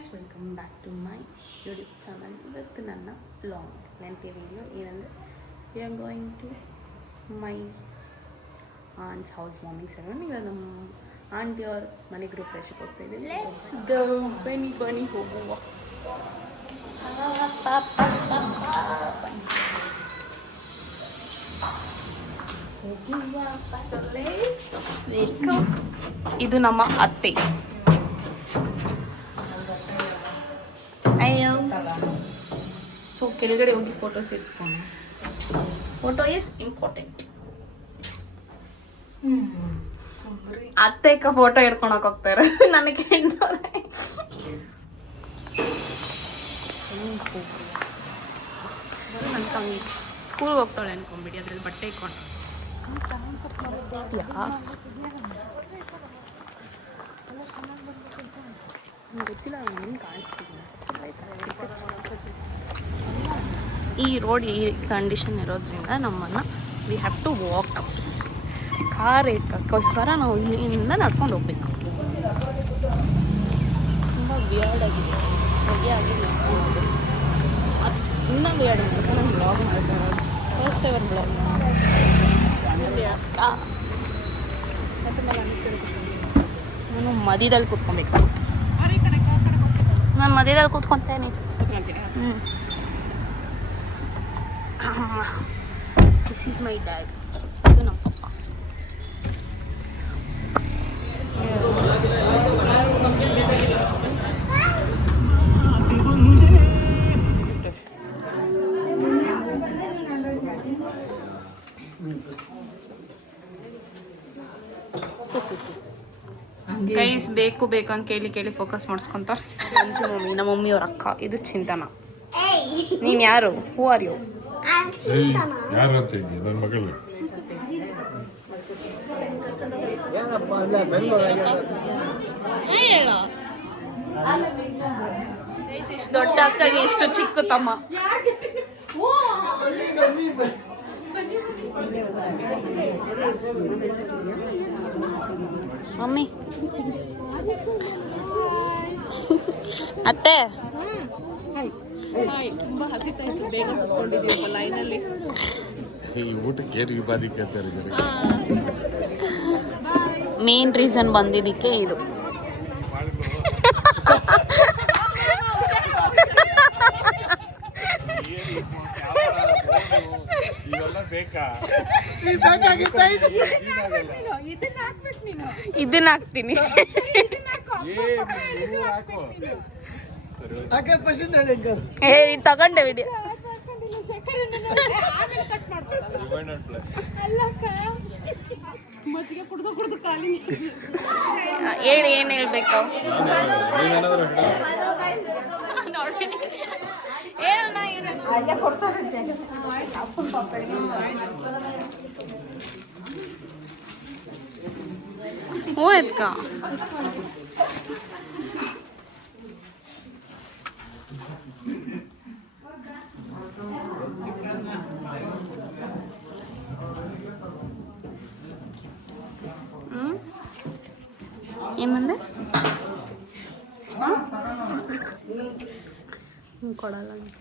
Guys, welcome back to my YouTube channel. ಇವತ್ತು ನನ್ನ long lengthy video ಏನಂದರೆ we are going to my aunt's housewarming ceremony. ಇವಾಗ ನಮ್ಮ aunty ಅವ್ರ ಮನೆ ಗ್ರೂಪ್ ಪ್ರವೇಶಕ್ಕೆ ಹೋಗ್ತಾ ಇದ್ದೀವಿ. ಲೆಟ್ಸ್ ಗೋ, ಬನ್ನಿ ಹೋಗುವ. ಇದು ನಮ್ಮ ಅತ್ತೆ. ಅಯ್ಯೋ, ಸೊ ಕೆಳಗಡೆ ಹೋಗಿ ಫೋಟೋಸ್ ಇಡ್ಸ್ಕೊಂಡು. Photo is important. ಅತ್ತೆ ಫೋಟೋ ಹಿಡ್ಕೊಳಕ್ ಹೋಗ್ತಾರೆ. ನನಗೆ ಸ್ಕೂಲ್ಗೆ ಹೋಗ್ತಾಳೆ ಅನ್ಕೊಂಬಿಡಿ, ಅದ್ರಲ್ಲಿ ಬಟ್ಟೆ ಇಟ್ಕೊಂಡು ಗೊತ್ತಿಲ್ಲ, ಏನು ಕಾಣಿಸ್ತೀನಿ. ಈ ರೋಡ್ ಈ ಕಂಡೀಷನ್ ಇರೋದ್ರಿಂದ ನಮ್ಮನ್ನು we have to walk. Car ಇಟ್ಕೋಸ್ಕರ ನಾವು ಇಲ್ಲಿಂದ ನಡ್ಕೊಂಡು ಹೋಗ್ಬೇಕು. ತುಂಬ ವಿಯರ್ಡ್ ಆಗಿದೆ, ಹಾಗೆ ಆಗಿಲ್ಲ. ಅದು ಇನ್ನೂ ವಿಯರ್ಡ್ ಆಗಿದೆ. ನಾನು ಬ್ಲಾಗ್ ಮಾಡ್ತಾ ಇರೋದು ಫಸ್ಟ್ ಎವರ್ ಬ್ಲಾಗ್. ನಾನು ಮಧ್ಯದಲ್ಲಿ ಕೂತ್ಕೊಬೇಕು. ನಾನು ಮಧ್ಯದಲ್ಲಿ ಕೂತ್ಕೊತೇನೆ. This is my dad. ಇದು ನಮ್ಮ ಪಪ್ಪ. ಗೈಸ್, ಬೇಕು ಅಂತ ಕೇಳಿ ಫೋಕಸ್ ಮಾಡಿಸ್ಕೊಂತಾರೆ. ಮಂಜು ಮಮ್ಮಿ, ನಮ್ಮ ಮಮ್ಮಿಯವ್ರ ಅಕ್ಕ. ಇದು ಚಿಂತನ. ನೀನ್ ಯಾರು? Who are you? ಯಾರು ಅಂತ ಇದೆಯಾ? ನನ್ನ ಮಗಳು. ಇಷ್ಟು ದೊಡ್ಡ ಅಕ್ಕಗೆ ಇಷ್ಟು ಚಿಕ್ಕ ತಮ್ಮ. ಮಮ್ಮಿ, ಅತ್ತೆ ತುಂಬಾ ಹಸಿತಾ ಇತ್ತು. ಬೇಗ ಕೂತ್ಕೊಂಡಿದ್ದೀವಿ ಲೈನಲ್ಲಿ. ಈ ಊಟಕ್ಕೆ ಏನು ವಿವಾದಿ ಕೇಳ್ತಾರೆ. ಮೇನ್ ರೀಸನ್ ಬಂದಿದ್ದಕ್ಕೆ ಇದು. ಇದನ್ನ ಹಾಕ್ತೀನಿ. ತಗೊಂಡೆ ವಿಡಿಯೋ. ಹೇಳಿ, ಏನ್ ಹೇಳ್ಬೇಕು? ಹೋಯ್ತ್ಕ ಏನಂದೆ? ಕೊಡಲ್ಲ ಅಂತ.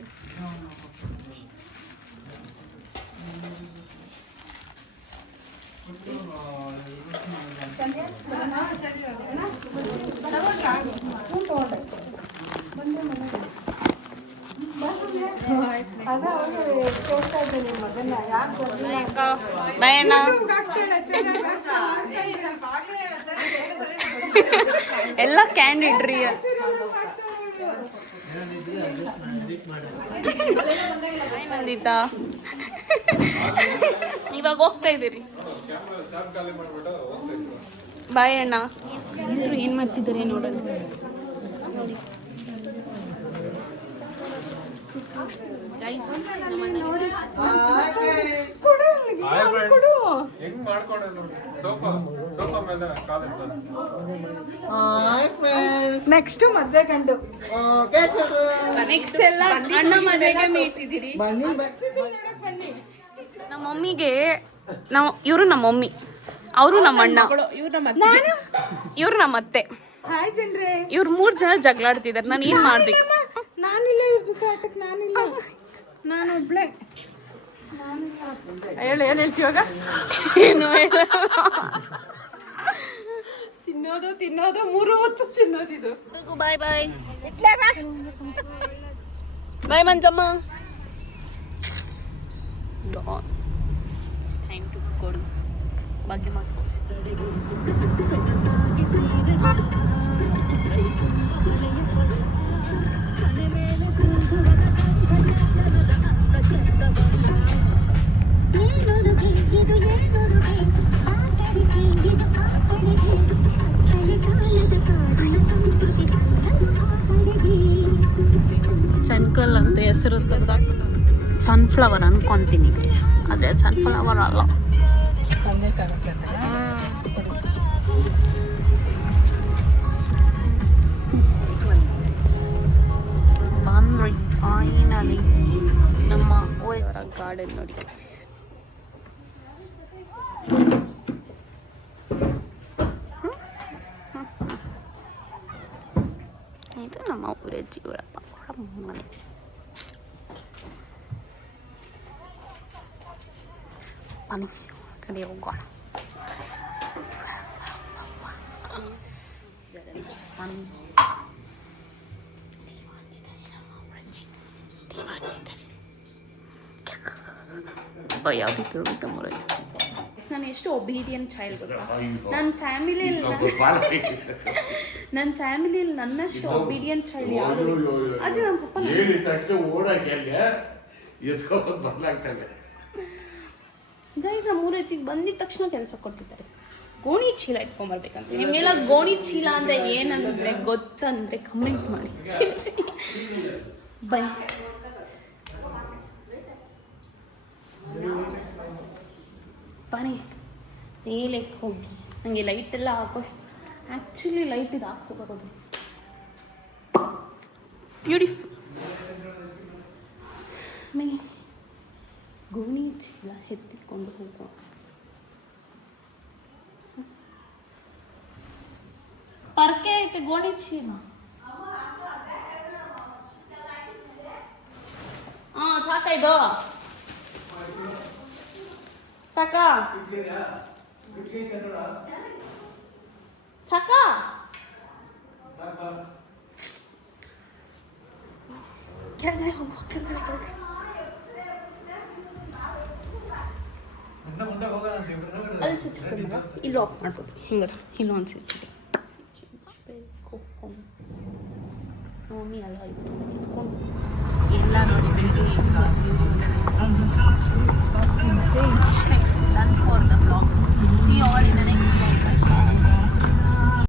ಬಾಯಣ್ಣ. ಎಲ್ಲ ಕ್ಯಾಂಡಿಡ್ ರೀ. ನಂದಿತಾ, ಇವಾಗ ಹೋಗ್ತಾ ಇದ್ದೀರಿ. ಬಾಯ್ ಅಣ್ಣ. ಏನ್ ಮಾಡ್ತಿದ್ದಾರೆ ನೋಡೋಣ. ನೆಕ್ಸ್ಟ್ ಮದ್ವೆ ಗಂಡು. ನೆಕ್ಸ್ಟ್ ಎಲ್ಲ ಅಣ್ಣ ಮದ್ವೆಗೆ ಮೀಟಿದ್ದೀರಿ. ನಮ್ಮ ಮಮ್ಮಿಗೆ ಇವರು ನಮ್ಮ ಮಮ್ಮಿ, ಅವರು ನಮ್ಮ ಅಣ್ಣ, ಇವರು ನಮ್ಮ ಅತ್ತೆ. ಹಾಯ್ ಜನರೇ. ಇವ್ರು 3 ಜನ ಜಗಳಾಡ್ತಿದ್ದಾರೆ. ನಾನು ಏನು ಮಾಡ್ಬೇಕು? ನಾನಿಲ್ಲ ಇವ್ರ ಜೊತೆ ಆಟಕ್ಕೆ. ನಾನು ಒಬ್ಳೆ. ಹೇಳು ಏನು ಹೇಳ್ತೀವಾಗ? ಏನು ಹೇಳ? ತಿನ್ನೋದು 3 ಹೊತ್ತು ತಿನ್ನೋದಿದು. ಬಾಯ್ ಬಾಯ್ ಬಾಯ್ ಮಂಜಮ್ಮ. ಟೈಮ್ ಟು ಕೊಡು ಭಾಗ್ಯ ಮಾಸ್ಕೋ. ಚನ್ಕಲ್ ಅಂತ ಹೆಸರು ತೆಗ್ದಾಗ ಸನ್ಫ್ಲವರ್ ಅನ್ಕೊಂತೀನಿ ಗೈಸ್, ಆದರೆ ಸನ್ಫ್ಲವರ್ ಅಲ್ಲ. ಬಂದ್ರಿ ಫೈನಲಿ ನಮ್ಮ ಊರ ಗಾರ್ಡನ್ ನೋಡಿ. ಇದು ನಮ್ಮ ಊರ ಜೀವರಪ್ಪ ಮನೆ. ಬನ್ನಿ ಕಡೆ ಹೋಗೋಣ. ಯಾವ ರೀತಿ ನಾನು ಎಷ್ಟು ಒಬೀಡಿಯಂಟ್ ಚೈಲ್ಡ್ ಗೊತ್ತಾ? ನನ್ನ ಫ್ಯಾಮಿಲಿಯಲ್ಲಿ ನನ್ನಷ್ಟು ಒಬೀಡಿಯಂಟ್ ಚೈಲ್ಡ್ ಯಾರು? ಅದು ನಮ್ಮ ಪಪ್ಪ. ಗೈಸ್, ನಮ್ಮ ಊರಜ್ಜಿಗೆ ಬಂದಿದ ತಕ್ಷಣ ಕೆಲಸ ಕೊಟ್ಟಿದ್ದಾರೆ. ಗೋಣಿ ಚೀಲ ಇಟ್ಕೊಂಬರ್ಬೇಕಂತ. ನಿಮ್ಗೆಲ್ಲ ಗೋಣಿ ಚೀಲ ಅಂದರೆ ಏನಂದರೆ ಗೊತ್ತಂದರೆ ಕಮೆಂಟ್ ಮಾಡಿ. ಬೈ. ಬನ್ನಿ ಮೇಲೆ ಹೋಗಿ. ನನಗೆ ಲೈಟ್ ಎಲ್ಲ ಹಾಕೋ. ಆ್ಯಕ್ಚುಲಿ ಲೈಟ್ ಇದು ಹಾಕ್ಕೋಬೋದು. ಬ್ಯೂಟಿಫುಲ್. ಆಮೇಲೆ ಗೋಣಿ ಚೀಲ ಎತ್ತಿಕೊಂಡು ಹೋಗುವ. ಪರ್ಕೆ ಐತೆ ಗೋಣಿ ಚೀಲ. ಹಾಂ ಸಾಕಾಯ್ದು. ಸಾಕಾ ಸಾಕಾ ಕೆಳಗಡೆ ಹೋಗುವ. ಕೆಳಗಡೆ ಅಲ್ಲಿ ಸ್ವಿಚ್ ಇಲ್ಲಿ ಆಫ್ ಮಾಡ್ಬೋದು. ಹಿಂಗದ ಇಲ್ಲೂ ಒಂದು ಸ್ವಿಚ್ ಇದೆ. ಮಮ್ಮಿ ಅಲ್ಲ ಇಟ್ಕೊಂಡು ಎಲ್ಲ ನೋಡಿ ಬೆಳಿಗ್ಗೆ